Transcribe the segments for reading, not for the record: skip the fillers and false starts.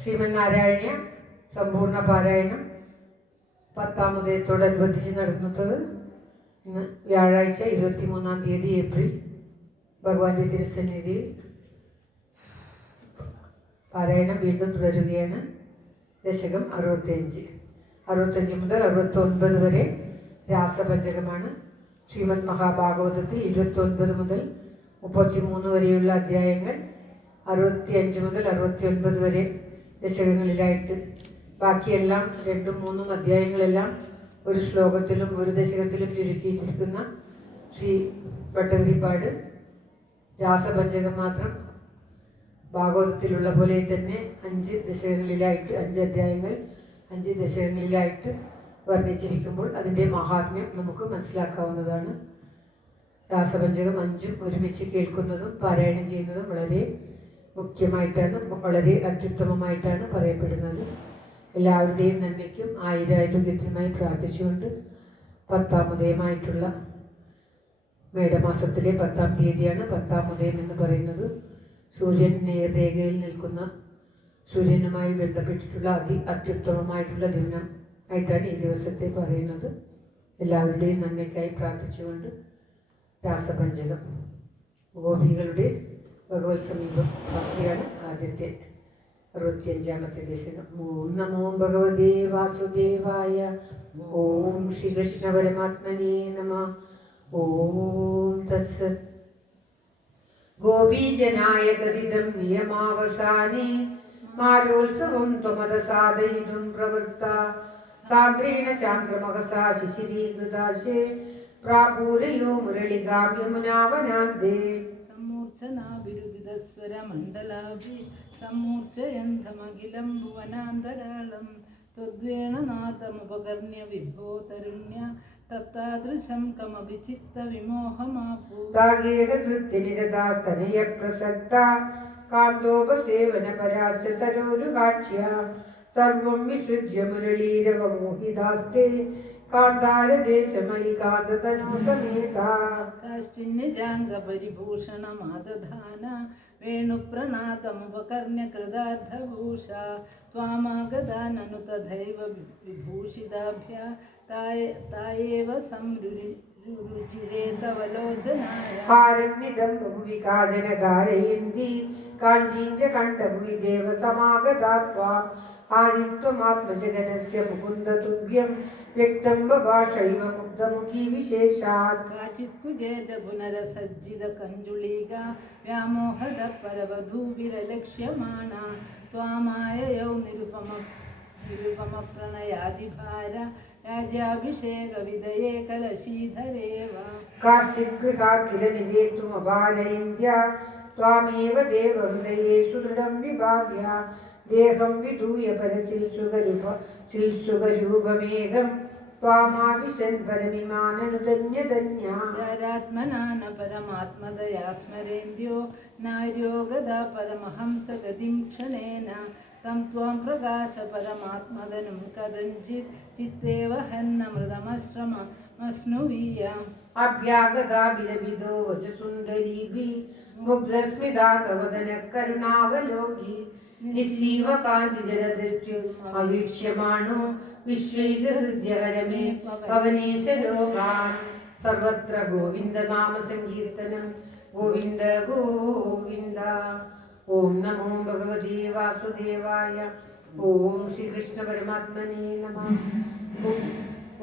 ശ്രീമന്നാരായണീയ സമ്പൂർണ്ണ പാരായണം 10-ാം ഉദയത്തോടനുബന്ധിച്ച് നടത്തുന്നത് ഇന്ന് വ്യാഴാഴ്ച 23-ാം തീയതി ഏപ്രിൽ ഭഗവാന്റെ തിരുസന്നിധിയിൽ പാരായണം വീണ്ടും തുടരുകയാണ്. ദശകം 65 മുതൽ 69 വരെ രാസപഞ്ചകമാണ്. ശ്രീമദ് മഹാഭാഗവതത്തിൽ 29 മുതൽ 33 വരെയുള്ള അധ്യായങ്ങൾ 65 മുതൽ 69 വരെ ദശകങ്ങളിലായിട്ട്, ബാക്കിയെല്ലാം 2ഉം 3ഉം അധ്യായങ്ങളെല്ലാം ഒരു ശ്ലോകത്തിലും ഒരു ദശകത്തിലും ചുരുക്കിയിരിക്കുന്ന ശ്രീ ഭട്ടതിരിപ്പാട് രാസപഞ്ചകം മാത്രം ഭാഗവതത്തിലുള്ള പോലെ തന്നെ 5 ദശകങ്ങളിലായിട്ട് 5 അധ്യായങ്ങൾ 5 ദശകങ്ങളിലായിട്ട് വർണ്ണിച്ചിരിക്കുമ്പോൾ അതിൻ്റെ മഹാത്മ്യം നമുക്ക് മനസ്സിലാക്കാവുന്നതാണ്. രാസപഞ്ചകം 5ഉം ഒരുമിച്ച് കേൾക്കുന്നതും പാരായണം ചെയ്യുന്നതും വളരെ മുഖ്യമായിട്ടാണ്, വളരെ അത്യുത്തമമായിട്ടാണ് പറയപ്പെടുന്നത്. എല്ലാവരുടെയും നന്മയ്ക്കും ആയുരാരോഗ്യത്തിനുമായി പ്രാർത്ഥിച്ചുകൊണ്ട് 10-ാം ഉദയമായിട്ടുള്ള മേടമാസത്തിലെ 10-ാം തീയതിയാണ് 10-ാം ഉദയം എന്ന് പറയുന്നത്. സൂര്യൻ നേർരേഖയിൽ നിൽക്കുന്ന, സൂര്യനുമായി ബന്ധപ്പെട്ടിട്ടുള്ള അത്യുത്തമമായിട്ടുള്ള ദിനം ആയിട്ടാണ് ഈ ദിവസത്തെ പറയുന്നത്. എല്ലാവരുടെയും നന്മയ്ക്കായി പ്രാർത്ഥിച്ചുകൊണ്ട് രാസപഞ്ചകം ഗോപികളുടെ ഭഗവത് സമീപം ഭക്തിയാണ് ആദ്യത്തെ 65-ാമത്തെ ദശകം. ഓം നമോ ഭഗവതേ വാസുദേവായ. ഓം ശ്രീകൃഷ്ണ പരമാത്മനേ നമഃ. ഓം തത്സത്. ഗോപീജനായ കഥിതം നിയമാവസാനേ മാരോത്സവം ത്വമത സാധയിതും പ്രവൃത്ത സാന്ദ്രേണ ചാന്ദ്രമഹസാ ശിശിരീകൃതാശേ പ്രാപൂരയോ മുരളികാം യമുനാവനാന്തേ. സമ്മൂർച്ഛനാഭിരുദിതസ്വരമണ്ഡലാഭി സമ്മൂർച്ഛയന്തമഖിലം ഭുവനാന്തരാളം ത്വദ്വേണ നാദമുപകർണ്യ വിഭോ തരുണ്യ തത്താദൃശം കമപി ചിത്തവിമോഹമാപൂ. താഗേഹകൃത്യനിരതാസ്തനയ പ്രസക്താ കാന്തോപസേവനപരാശ്ച സരോരുകാക്ഷ്യ സർവം വിസൃജ്യ മുരളീരവമോഹിതാസ്തേ കാന്താരദേശമയി കാന്തതനൂസമേതാ. കാശ്ചിന്യജാംഗപരിഭൂഷണമാദധാന വേണുപ്രണാതമുപകർണ്യ കൃതാർത്ഥഭൂഷ ത്വാമാഗതാനനു തഥൈവ വിഭൂഷിതാഭ്യ തായേവ സംരുചിരേ തവലോചനായ. ഹാരണ്യദം ബഹുവികാജനധാരയന്തി കാഞ്ചീഞ്ച കണ്ഠഭുവി ദേവസമാഗതാത്വാ ആദിത്വമാത്മജഗനസ്യ മുകുന്ദതുഭ്യം വ്യക്തം ബഭാഷൈവ മുഗ്ധമുഖി വിശേഷാത്. കാചിത് കുജേജ പുനരസജ്ജിത കഞ്ജുളീക വ്യാമോഹദ പരവധൂവിരലക്ഷ്യമാണ ത്വാമായയൗ നിരുപമ പ്രണയാതിഭാര രാജ്യാഭിഷേക വിദയേ കലശീധരേവ. കാശ്ചിത് ഗൃഹാഖില നിരേതുമപാലയന്ത്യ ത്വാമേവ ദേവഹൃദയേ സുദൃഢം വിഭാവ്യ ദേഹം വിധൂയ പരചിൽസുഖരൂപമേകം ത്വാമാവിശൻ പരമിമാനനുധന്യധന്യാ. ധരാത്മനാന പരമാത്മദയാ സ്മരേന്ദ്യോ നാര്യോഗദാ പരമഹംസഗതിം ക്ഷണേന തം ത്വാം പ്രകാശ പരമാത്മദനും കഥഞ്ചിത് ചിത്തേവ ഹന്നമൃതമശ്രമസ്നുവീയാം. അഭ്യാഗതാഭിലഭിദോ വചസുന്ദരീഭിः മുഗ്ധസ്മിതാ തവ കരുണാവലോകി നിസ്സീവകാന്തിജലദൃഷ്ടിമവീക്ഷ്യമാണോ വിശ്വൈകഹൃദ്യഹരമേ പവനേശലോകാൻ. സർവത്ര ഗോവിന്ദനാമ സങ്കീർത്തനം ഗോവിന്ദ ഗോവിന്ദ. ഓം നമോ ഭഗവതേ വാസുദേവായ. ഓം ശ്രീകൃഷ്ണ പരമാത്മനേ നമഃ.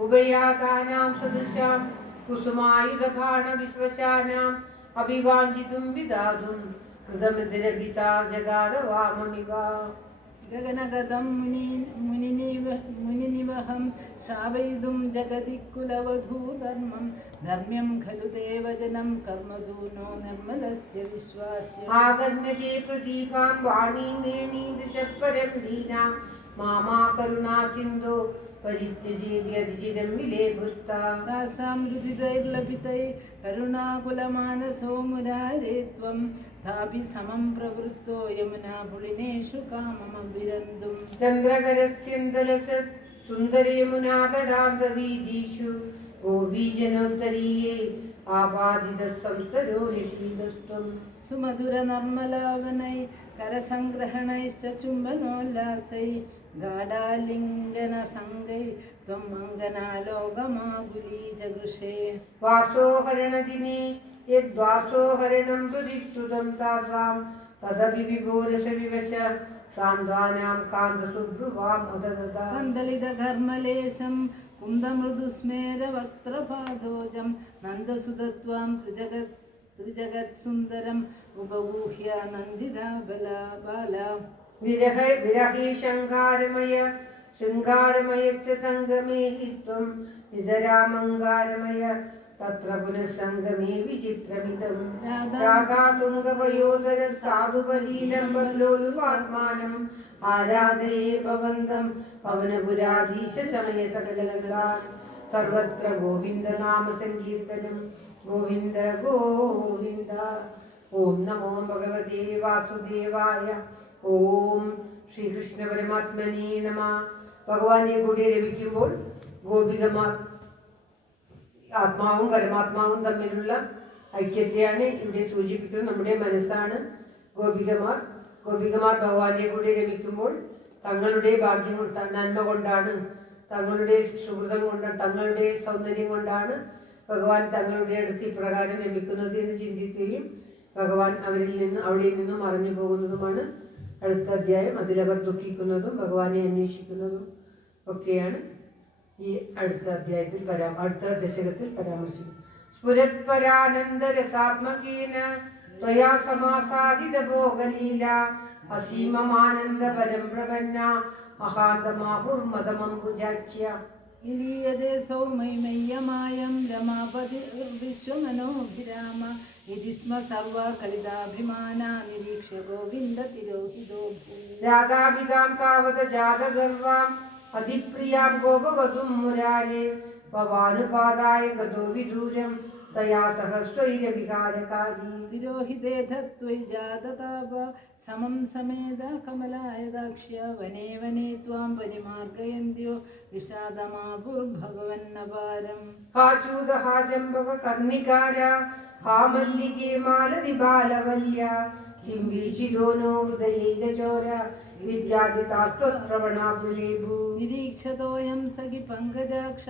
ഉഭയാതാനാം സദൃശാം കുസുമായുധഭാണ വിശ്വശാനാം അഭിവാഞ്ചിതും വിദാതും കൃതമൃതിരഭിതാ ജഗാദവാമമിവ. ഗഗനഗതം മുനിനിവഹം ശ്രാവയിതും ജഗതി കുലവധൂധർമ്മം ധർമ്മ്യം ഖലു ദേവജനം കർമ്മധൂനോ നിർമ്മലസ്യ വിശ്വാസ്യ. ആഗമ്യതേ പ്രദീപാം വാണീം വേണീം ഋഷപരം ദീനാം മാമാ കരുണാ സിന്ധോ പരിത്യജേതി അതിചിരം വിലേഭുസ്താ. താസാം രുദിതൈർലഭിതൈ കരുണാകുലമാനസോ മുരാരേ ത്വം ധാപി സമം പ്രവൃത്തോ യമുനാപുളിനേഷു കാമമഭിരന്തും. ചന്ദ്രകരസ്യന്തലസത് സുന്ദരയമുനാതടാന്തവീദീഷു ഗോപീജനോത്തരീയേ ആപാദിത സംസ്തരോ നിഷീദസ്ത്വം. സുമധുരനർമ്മലാവനൈ കരസംഗ്രഹണൈശ്ച ചുംബനോല്ലാസൈ ഗാഢാലിംഗനസംഗൈ ത്വം അങ്കനാലോകമാകുലീജഗൃഷേ വാസോഹരണദിനെ യദ്വാസോഹരണം പ്രതിശ്രുതം താസാം തദപി വിഭോരസവിവശ സാന്ത്വാനാം കാന്തസുഭ്രുവാം അദദദ കന്ദളിതഘർമലേശം കുന്ദമൃദുസ്മേരവക്ത്രപാദോജം നന്ദസുതത്വാം ത്രിജഗത്സുന്ദരം ഉപഗൂഹ്യ നന്ദിതാ ബാല വിരഹേ ശൃംഗാരമയശ്ച സംഗമേ ഹി ത്വം നിതരാമങ്കാരമയ തത്ര പുനഃസംഗമേ വിചിത്രമിതം രാഗാതുംഗപയോധര സാധുപരീലംബലോലുപാത്മാനം ആരാധയേ ഭവന്തം പവനപുരാധീശ സമയ സകലഗതാൻ സർവത്ര ഗോവിന്ദനാമ സങ്കീർത്തനം ഗോവിന്ദ ഗോവിന്ദ. ഓം നമോ ഭഗവതേ വാസുദേവായ. ഓം ശ്രീകൃഷ്ണ പരമാത്മനേ നമ. ഭഗവാനെ കൂടി ലഭിക്കുമ്പോൾ ഗോപികമാർ ആത്മാവും പരമാത്മാവും തമ്മിലുള്ള ഐക്യത്തെയാണ് ഇവിടെ സൂചിപ്പിക്കുന്നത്. നമ്മുടെ മനസ്സാണ് ഗോപികമാർ. ഗോപികമാർ ഭഗവാനെ കൂടി ലഭിക്കുമ്പോൾ തങ്ങളുടെ ഭാഗ്യം നന്മ കൊണ്ടാണ്, തങ്ങളുടെ സുഹൃതം കൊണ്ട്, തങ്ങളുടെ സൗന്ദര്യം കൊണ്ടാണ് ഭഗവാൻ തങ്ങളുടെ അടുത്ത് ഇപ്രകാരം ലഭിക്കുന്നത് എന്ന് ചിന്തിക്കുകയും ഭഗവാൻ അവിടെ നിന്നും മറഞ്ഞു പോകുന്നതുമാണ് അടുത്ത അധ്യായം. അതിലവർ ദുഃഖിക്കുന്നതും ഭഗവാനെ അന്വേഷിക്കുന്നതും ഒക്കെയാണ് ഈ അടുത്ത അധ്യായത്തിൽ അടുത്ത ദശകത്തിൽ പരാമർശിക്കും. സ്ഫുരത്പരാനന്ദരസാത്മകേന ത്വയാ സമാസാദിത ഭോഗലീല അസീമമാനന്ദ പരം പ്രപന്ന മഹാന്തമാഹുർമദമംബുജാക്ഷ്യ ഇലീയതേ സൗമൈമയ്യമായം രമാപതി വിശ്വമനോഭിരാമ ഇതി സ്മ സർവ കളിതാഭിമാന നിരീക്ഷ്യ ഗോവിന്ദ തിരോഹിതോ രാധാപിതാം താവത ജാതഗർവാം അതിപ്രിയാം ഗോപവധും മുരാരേ ഭവാനുപാദായ ഗതോ വിദൂരം തയാ സഹസ്വൈരവിഹാരകാരി തിരോഹിതേധ ത്വയി ജാതതാപ സമം സമേത കമലായദാക്ഷ്യ വനേ വനേ ത്വാം പരിമാർഗയന്ത്യോ വിഷാദമാപുർഭഗവന്നപാരം. ഹാ ചൂത ഹാ ചമ്പക കർണികാര ഹാ മല്ലികേ മാലതി ബാലവല്യ കിം വീക്ഷിതോ നോ ഹൃദയൈകചോര വിദ്യാദിതാസ്വത്രവണാബുലേഭൂ നിരീക്ഷതോയം സഖി പങ്കജാക്ഷ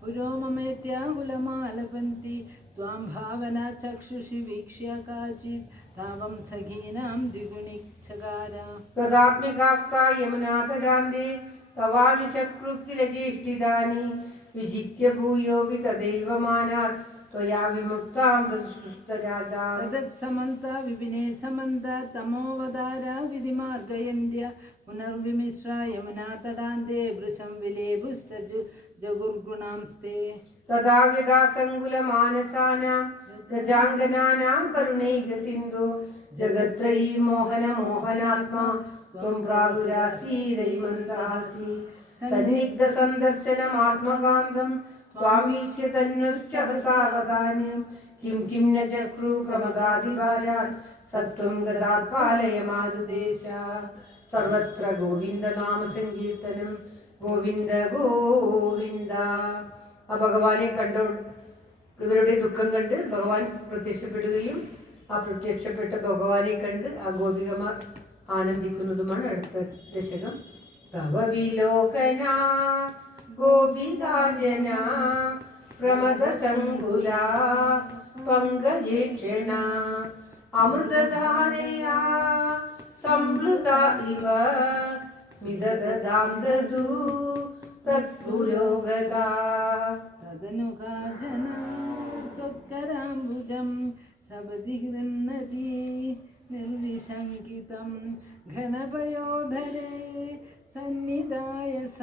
പുരോ മമേത്യാകുലമാലപന്തി ത്വാം ഭാവന ചക്ഷുഷി വീക്ഷ്യ കാചിത് താവം സഖീനാം ദ്വിഗുണിച്ചകാര. തദാത്മികാസ്താ യമുനാതടാന്തേ തവാനുചക്രുക്തിരചേഷ്ടിതാനി വിജിത്യ ഭൂയോപി തദൈവ മാനാത് ത്വയാ വിമുക്താം തത്സുസ്തരാജാ. തദത്സമന്ത വിപിനേ സമന്ത തമോവതാര വിധിമാർഗയന്ത്യ പുനർവിമിശ്ര യമുനാതടാന്തേ വൃശം വിലേഭുസ്തജു ജഗുർഗുണാംസ്തേ. തഥാ വ്യഥാസങ്കുലമാനസാനാം പ്രജാംഗനാനാം കരുണൈക സിന്ധു ജഗത്രയീ മോഹന മോഹനാത്മാ ത്വം പ്രാഗുരാസീരൈ മന്ദഹാസി സന്നിഗ്ധ സന്ദർശനമാത്മകാന്തം ത്വാം വീക്ഷ്യ തന്നുശ്ചകസാഗതാന്യം കിം കിം ന ചക്രു പ്രമദാദിഭാരാത് സത്വം ഗതാത് പാലയ മാരുദേശ. സർവത്ര ഗോവിന്ദനാമ സങ്കീർത്തനം ഗോവിന്ദ ഗോവിന്ദ. ആ ഭഗവാനെ കണ്ടു ഇവരുടെ ദുഃഖം കണ്ട് ഭഗവാൻ പ്രത്യക്ഷപ്പെടുകയും ആ പ്രത്യക്ഷപ്പെട്ട ഭഗവാനെ കണ്ട് ആ ഗോപികമാർ ആനന്ദിക്കുന്നതുമാണ് അടുത്ത ദശകം. തവ വിലോകന ഗോപികാജന പ്രമദ സങ്കുല പങ്കജേക്ഷണ അമൃതധാരയാ സംപ്ലുത ഇവ സ്മിതദാന്തദൂ തത്പുരോഗതാ. തദനുകാജന ത്വത്കരാംബുജം സബതി ഗൃഹ്ണതി നിർവിശങ്കിതം ഘനപയോധരേ സന്നിധായ സ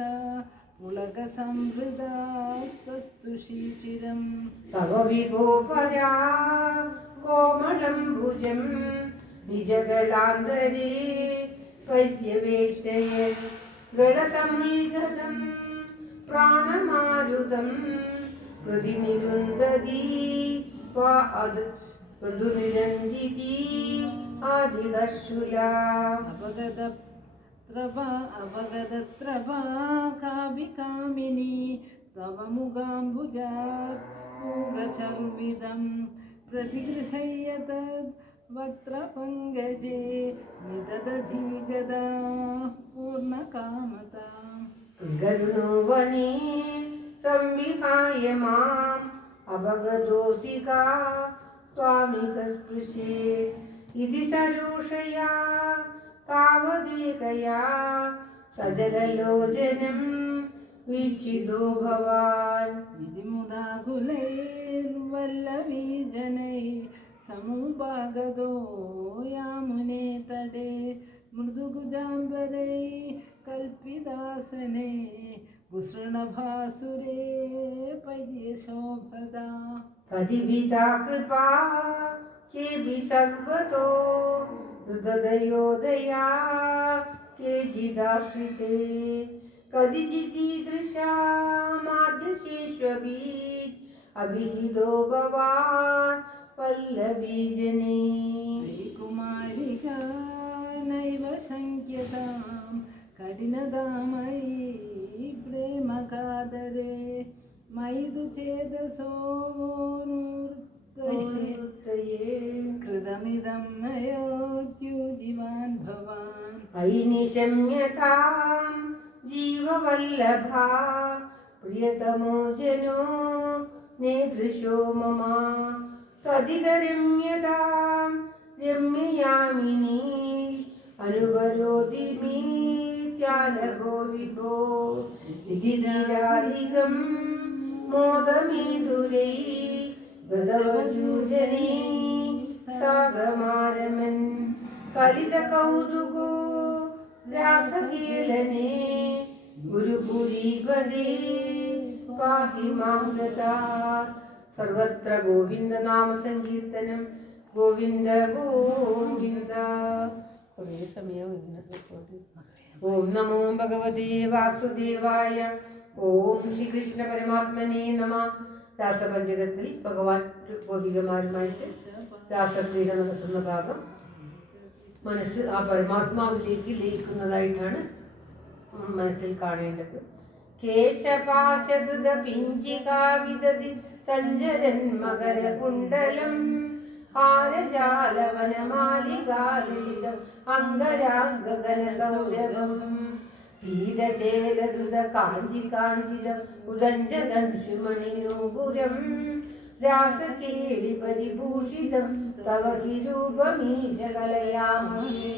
പുളകസംഹൃതാസ്തുഷീചിരം. തവ വിഭോപരാ കോമളം ഭുജം നിജഗളാന്തരേ പര്യവേഷ്ടയ ഗളസമുൽഗതം പ്രാണമാരുതം പ്രതിനിരുന്ദതി മൃദുനിരന്ദിതി ആദികശുലാ. അപഗതത്രപാ കാവികാമിനി തവ മുഖാംബുജാത് പൂഗചർവിദം പ്രതിഗൃഹ്യ തദ് വക്ത്രപങ്കജേ നിദധീഗദാ പൂർണ്ണകാമതാ ഗരുണോവനീ സംവിഹായ മാം അപഗതോസികാ ത്വാമിക സ്പൃശേ ഇതി സരോഷയാ താവദേകയാ സജലലോചനം വീക്ഷിതോ ഭവാൻ ഇതി മുദാകുലൈർവല്ലവീജനൈ സമുപാഗതോ യാമുനേ തടേ മൃദുഗുജാംബരൈ കൽപ്പിതാസനേ ഭൂഷണഭാസുരേ പര്യശോഭദാ കതിവിതാ കൃപാ കേഭി സർവതോ ഹൃദയോദയാ കേചിദാശ്രിതേ കതിചിദീദൃശാ മാദ്യശേഷ്വഭീത് അഭിഹിതോ ഭവാൻ പല്ലവീജനേ കുമാരിക നൈവ ശങ്ക്യതാം കഠിനതാമയീ പ്രേമകാദരേ മൈതു ചേതസോ കൃതമിദം മയോദ്യുജിവാൻ ഭവാൻ ഐനിശമ്യതാം ജീവവല്ലഭാ പ്രിയതമോ ജനോ നേതൃശോ മമ തദികരമ്യതാം രമ്യയാമിനി അനുവരോധി മീത്യാലഭോ വിഭോ ഇതിരാധികം മോദമീതുരൈ ഗതവജൂജനേ സാഗമാരമൻ കളിത കൗതുകോ രാസകീലനേ ഗുരുപുരീപദേ പാഹി മാം ഗതാ സർവത്ര ഗോവിന്ദ നാമ സങ്കീർത്തനം ഗോവിന്ദ ഗോവിന്ദ. കുറേ സമയം ഇങ്ങനെ റിപ്പോർട്ട്. ഓം നമോ ഭഗവതേ വാസുദേവായ. ഓം ശ്രീകൃഷ്ണ പരമാത്മനേ നമ. രാസപഞ്ചകത്തിൽ ഭഗവാൻ ഗോപികമാരുമായിട്ട് രാസക്രീഡ നടത്തുന്ന ഭാഗം മനസ്സ് ആ പരമാത്മാവിലേക്ക് ലയിക്കുന്നതായിട്ടാണ് മനസ്സിൽ കാണേണ്ടത്. കേശപാശകൃത പിഞ്ചികാവിദതി സഞ്ചരൻ മകരകുണ്ടലം ഹാരജാലവനമാലികാലിതം അംഗരാംഗഗന സൗരഭം പീതചേതദ്രുത കാഞ്ചി കാഞ്ചിതം ഉദഞ്ചദംശുമണിനൂപുരം രാസകേളി പരിഭൂഷിതം തവ ഹി രൂപമീശ കലയാമഹേ.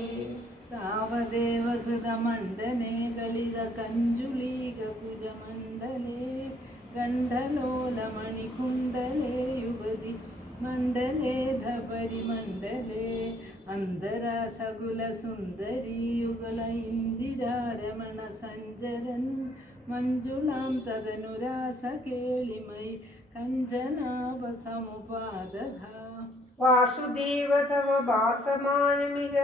താവദേവ കൃതമണ്ഡലേ ദളിത കഞ്ജുലീക കുജമണ്ഡലേ ഗണ്ഡലോലമണികുണ്ഡലേ യുഗതി മണ്ഡലേ ധപരിമണ്ഡലേ അന്തരാസകുല സുന്ദരീ യുഗള ഇന്ദിരാരമണ സഞ്ചരൻ മഞ്ജുളാം തദനുരാസ കേളിമൈ കഞ്ചനാഭ സമുപാദധാ. വാസുദേവ തവ ഭാസമാനമിക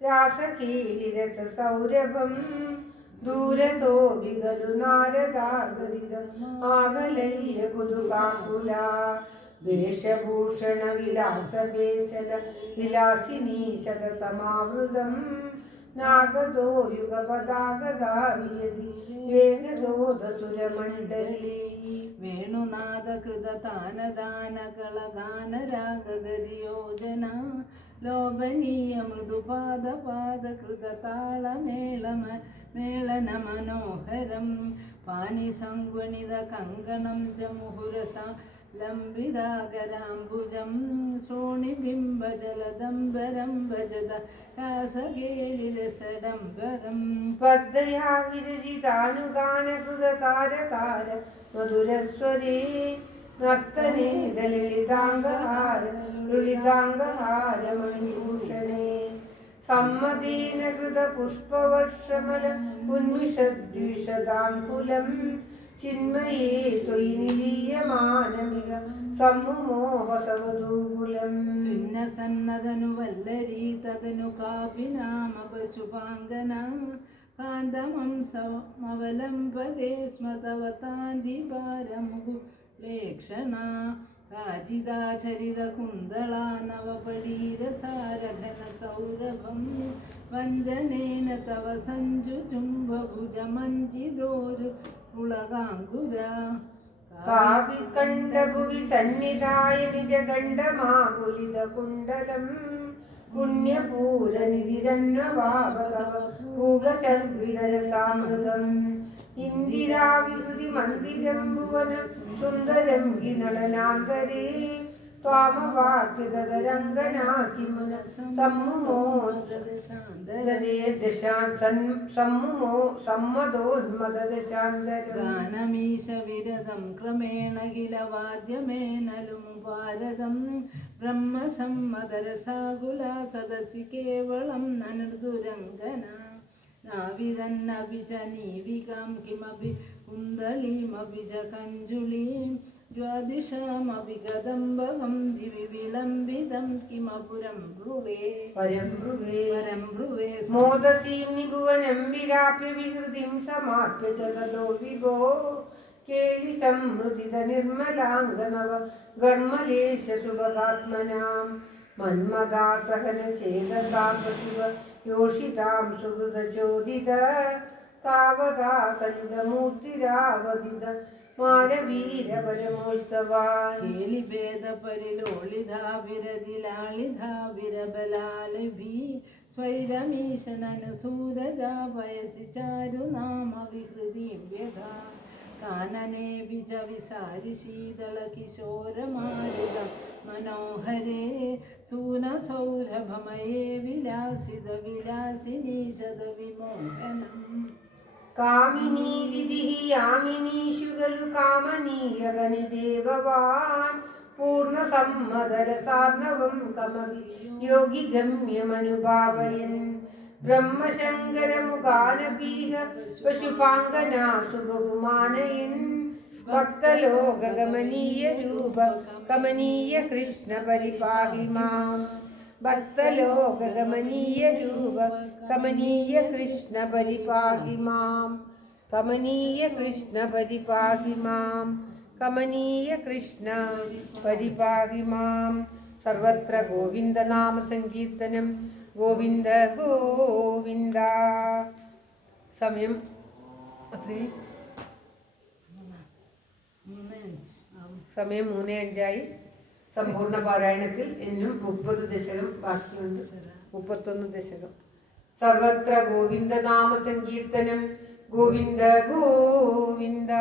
രാസകീലിരസ സൗരഭം ദൂരതോ വിഗലു നാരദാഗരിതം ആകലയ്യ കുതുകാകുല വേഷഭൂഷണ വിലാസ വേശല വിലാസിനീ ശത സമാവൃതം നാഗദോ യുഗപദാഗദാവിയതി വേഗദോധസുരമണ്ഡലീ. വേണുനാഥ കൃത താനദാന കളഗാന രാഗഗതിയോജന ലോഭനീയ മൃദുപാദ പാദ കൃത താളമേളമ മേളന മനോഹരം പാനി സംഗുണിത കങ്കണം ച മുഹുരസ ലംബിതാകരാംബുജം ശ്രോണിബിംബ ജലദംബരം ഭജത രാസകേളിരസഡംബരം സ്പർദ്ധയാ വിരചിതാനുഗാന കൃതകാരകാര മധുരസ്വരേ നർത്തനേ ദലിതാംഗഹാര ലളിതാംഗഹാര മണിഭൂഷണേ സമ്മതേന കൃത പുഷ്പവർഷമല ഉന്മിഷദ്വിഷദാംകുലം ചിന്മയേ ത്വയി നിലീയമാനമിക സമ്മുമോഹസവധൂകുലം. സുന്നസന്നതനു വല്ലരീ തദനു കാപി നാമ പശുപാങ്കന കാന്തമംസമവലംബദേ സ്മതവതാന്തിഭാരമുഹു ലേക്ഷണ കാചിദാചരിത കുന്തളാ നവപടീരസാരഘന സൗരഭം വഞ്ചനേന തവ സഞ്ജുചുംബഭുജമഞ്ജിദോരു പുളകാങ്കുര കാവികണ്ഠഭുവി സന്നിധായ നിജഗണ്ഡമാകുലിത കുണ്ടലം പുണ്യപൂരനിധിരന്വഭാവതവ പൂഗശർവിലസാമൃതം ഇന്ദിരാവിഹൃതി മന്ദിരം ഭുവന സുന്ദരം ഹിനളനാന്തരേ ത്വാമവാപ്യതരംഗനാകിമുന സമ്മതോന്മദശാന്തരം ഗാനമീശ വിരതം ക്രമേണ കില വാദ്യമേനലും ഭാരതം ബ്രഹ്മസമ്മതരസാകുല സദസി കേവളം നനർദുരംഗന നാവിതന്നപി ച നീവികാം കിമപി കുന്ദളീമപി ച കഞ്ജുളീം ജ്വാദിശാമപി കദംബകം ദിവി വിലംബിതം കിമപുരം ബ്രുവേ പരം ബ്രുവേ മോദസീം നിഭുവനം വിരാപ്യ വികൃതിം സമാപ്യ ച തതോ വിഭോ കേളി സമൃദിത നിർമ്മലാംഗനവ ഗർമ്മലേശ സുഭഗാത്മനാം മന്മദാസഹന ചേതസാം ശിവ യോഷിതാം സുഹൃതചോദിത താവതാ കലിതമൂർത്തിരാവദിത മാനവീരപരമോത്സവാൻ കേളിഭേദ പരിലോളിതാ വിരതിലാളിതാ വിരബലാലഭി സ്വൈരമീശനനുസൂരജാ വയസി ചാരുനാമ വിഹൃതിം വ്യഥാ കാനനേ വിജ വിസാരി ശീതള കിശോരമാരുതം മനോഹരേ സൂന സൗരഭമയേ വിലാസിത വിലാസിനീ ശത വിമോഹനം കാമിനീ യാമിനീഷുഗലു കാമനീയഗനി ദേവവാൻ പൂർണ്ണസമ്മതരസാർണവം കമവി യോഗി ഗമ്യമനുഭാവയൻ ബ്രഹ്മശങ്കരമുഖാനപീഹ പശുപാങ്കനാസു ബഹുമാനയൻ ഭക്തലോകഗമനീയ രൂപ കമനീയ കൃഷ്ണ പരിപാഹി മാം ഭക്തലോകഗമനീയ രൂപ കമനീയ കൃഷ്ണ പരിപാഹി മാം കമനീയ കൃഷ്ണ പരിപാഹി മാം കമനീയ കൃഷ്ണ പരിപാഹി മാം സർവത്ര ഗോവിന്ദനാമ സങ്കീർത്തനം ഗോവിന്ദ ഗോവിന്ദ സമയം അത്രേ സമയം 3:05 സമ്പൂർണ്ണ പാരായണത്തിൽ ഇന്നും 30 ദശകം ബാക്കിയുണ്ട് 31 ദശകം സർവത്ര ഗോവിന്ദ നാമ സങ്കീർത്തനം ഗോവിന്ദ ഗോവിന്ദ